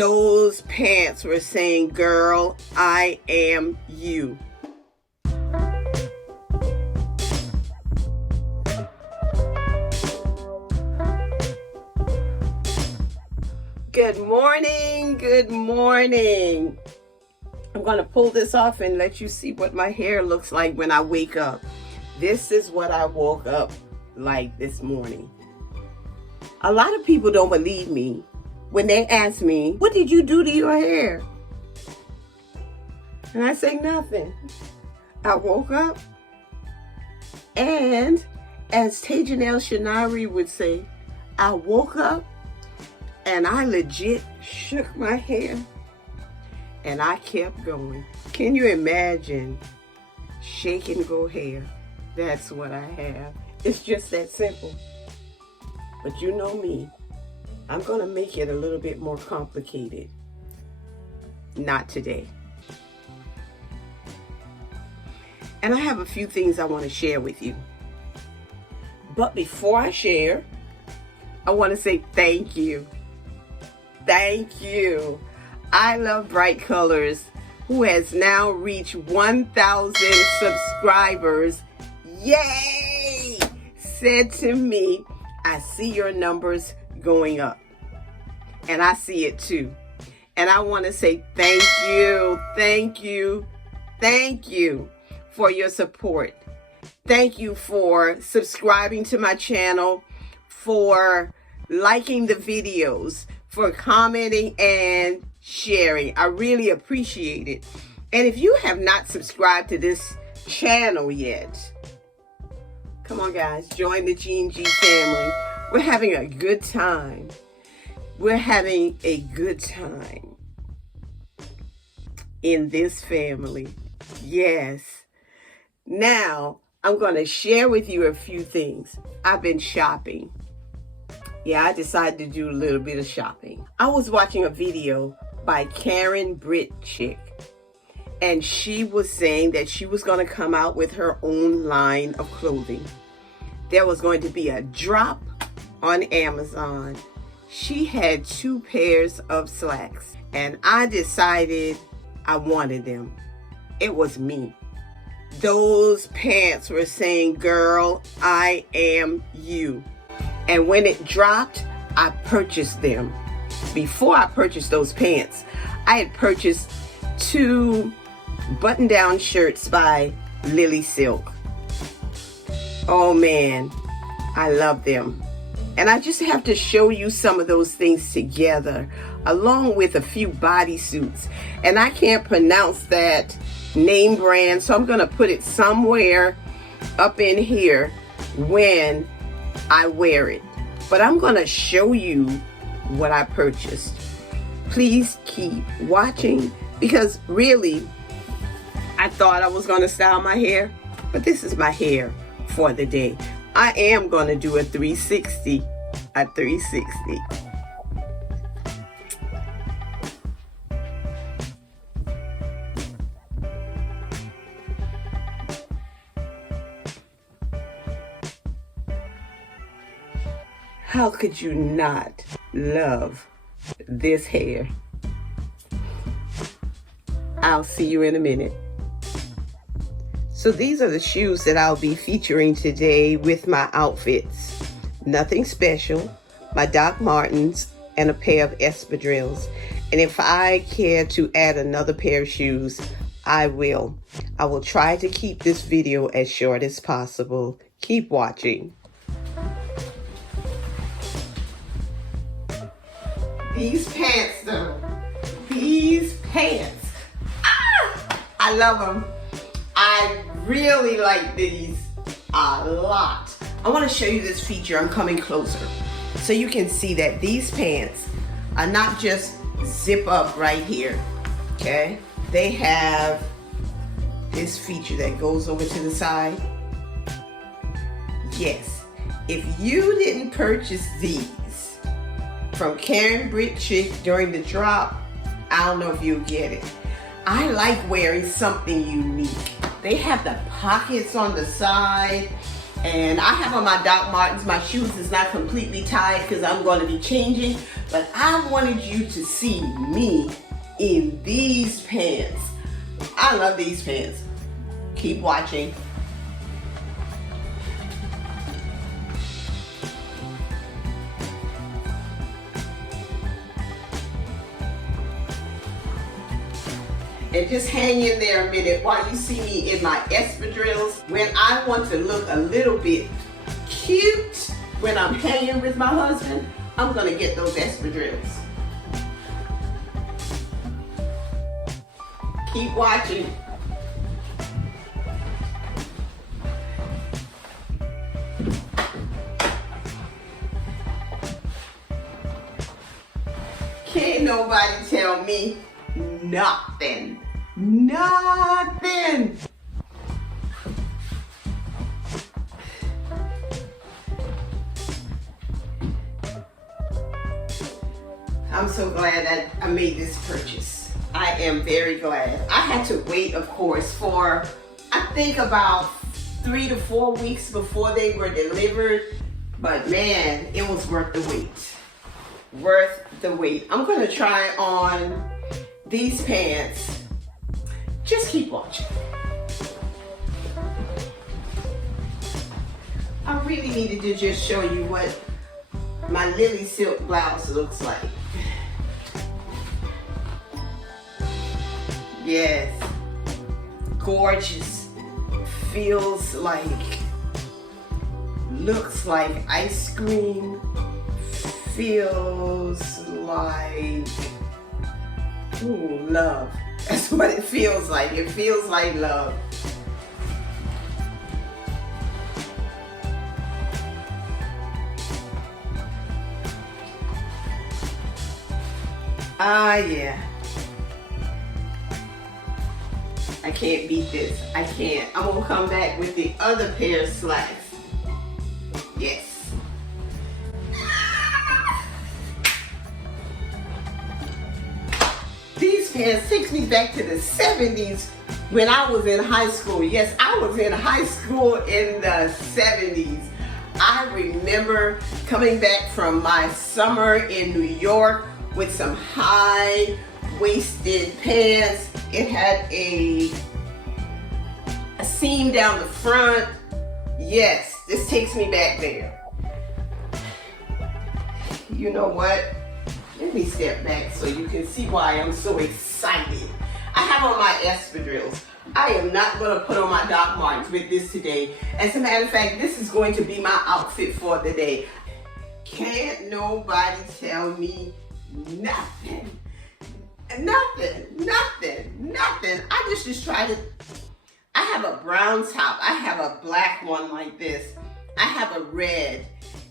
Those pants were saying, girl, I am you. Good morning, good morning. I'm gonna pull this off and let you see what my hair looks like when I wake up. This is what I woke up like this morning. A lot of people don't believe me when they ask me, what did you do to your hair? And I say nothing. I woke up and, as Janelle Shinari would say, I woke up and I legit shook my hair and I kept going. Can you imagine shake and go hair? That's what I have. It's just that simple. But you know me, I'm gonna make it a little bit more complicated. Not today. And I have a few things I want to share with you. But before I share, I want to say thank you. Thank you. I Love Bright Colors, who has now reached 1,000 subscribers, yay, said to me, I see your numbers going up. And I see it too. And I want to say thank you, thank you, thank you for your support. Thank you for subscribing to my channel, for liking the videos, for commenting and sharing. I really appreciate it. And if you have not subscribed to this channel yet, come on guys, join the G&G family. We're having a good time. We're having a good time in this family. Yes. Now, I'm going to share with you a few things. I've been shopping. Yeah, I decided to do a little bit of shopping. I was watching a video by Karen Brit chick, and she was saying that she was going to come out with her own line of clothing. There was going to be a drop on Amazon. She had 2 pairs of slacks, and I decided I wanted them. It was me. Those pants were saying, girl, I am you. And when it dropped, I purchased them. Before I purchased those pants, I had purchased 2 button-down shirts by Lily Silk. Oh man, I love them. And I just have to show you some of those things together, along with a few bodysuits. And I can't pronounce that name brand, so I'm gonna put it somewhere up in here when I wear it. But I'm gonna show you what I purchased. Please keep watching, because really, I thought I was gonna style my hair, but this is my hair for the day. I am gonna do a 360. A 360. How could you not love this hair? I'll see you in a minute. So these are the shoes that I'll be featuring today with my outfits. Nothing special. My Doc Martens and a pair of espadrilles. And if I care to add another pair of shoes, I will. I will try to keep this video as short as possible. Keep watching. These pants though, these pants, I love them. I really like these a lot. I want to show you this feature. I'm coming closer so you can see that these pants are not just zip up right here, okay? They have this feature that goes over to the side. Yes, if you didn't purchase these from Karen Brit chick during the drop, I don't know if you'll get it. I like wearing something unique. They have the pockets on the side, and I have on my Doc Martens. My shoes is not completely tied because I'm going to be changing, but I wanted you to see me in these pants. I love these pants. Keep watching. And just hang in there a minute while you see me in my espadrilles. When I want to look a little bit cute when I'm hanging with my husband, I'm gonna get those espadrilles. Keep watching. Can't nobody tell me nothing. Nothing. I'm so glad that I made this purchase. I am very glad. I had to wait, of course, for I think about 3 to 4 weeks before they were delivered. But man, it was worth the wait. Worth the wait. I'm gonna try on these pants. Just keep watching. I really needed to just show you what my lily silk blouse looks like. Yes, gorgeous. Feels like, looks like ice cream. Feels like, ooh, love. That's what it feels like. It feels like love. Ah, yeah. I can't beat this. I can't. I'm gonna come back with the other pair of slacks. Yes. These pants takes me back to the 70s when I was in high school. Yes, I was in high school in the 70s. I remember coming back from my summer in New York with some high-waisted pants. It had a seam down the front. Yes, this takes me back there. You know what? Let me step back so you can see why I'm so excited. I have on my espadrilles. I am not going to put on my Doc Martens with this today. As a matter of fact, this is going to be my outfit for the day. Can't nobody tell me nothing. Nothing. I just tried it. I have a brown top. I have a black one like this. I have a red.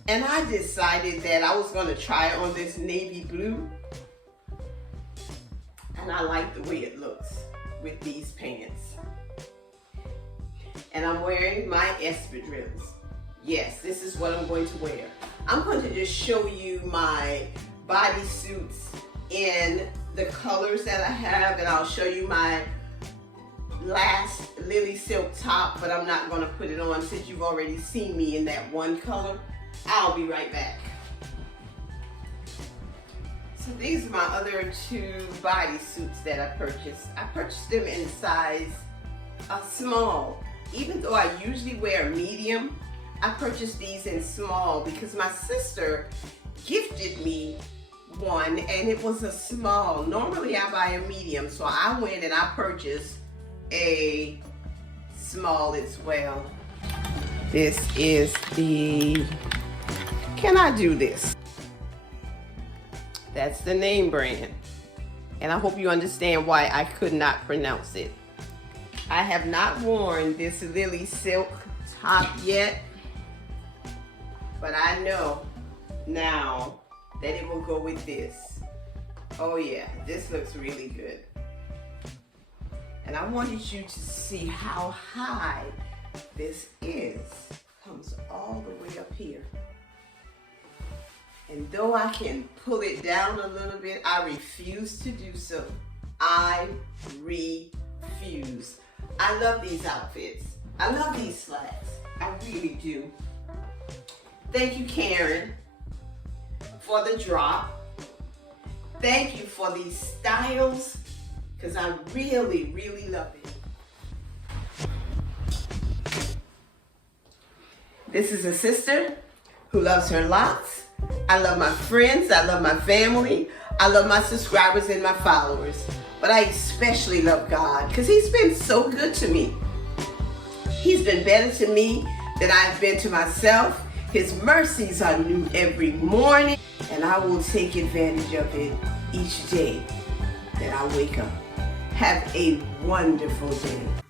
And I decided that I was going to try on this navy blue. And I like the way it looks with these pants. And I'm wearing my espadrilles. Yes, this is what I'm going to wear. I'm going to just show you my bodysuits in the colors that I have, and I'll show you my last lily silk top, but I'm not going to put it on since you've already seen me in that one color. I'll be right back. So these are my other two bodysuits that I purchased. I purchased them in size small. Even though I usually wear medium, I purchased these in small because my sister gifted me one and it was a small. Normally I buy a medium, so I went and I purchased a small as well. This is the, can I do this? That's the name brand. And I hope you understand why I could not pronounce it. I have not worn this lily silk top yet, but I know now that it will go with this. Oh yeah, this looks really good. And I wanted you to see how high this is. Comes all the way up here. And though I can pull it down a little bit, I refuse to do so. I refuse. I love these outfits. I love these slacks. I really do. Thank you, Karen, for the drop. Thank you for these styles, because I really, really love it. This is a sister who loves her locks. I love my friends, I love my family, I love my subscribers and my followers. But I especially love God because He's been so good to me. He's been better to me than I've been to myself. His mercies are new every morning, and I will take advantage of it each day that I wake up. Have a wonderful day.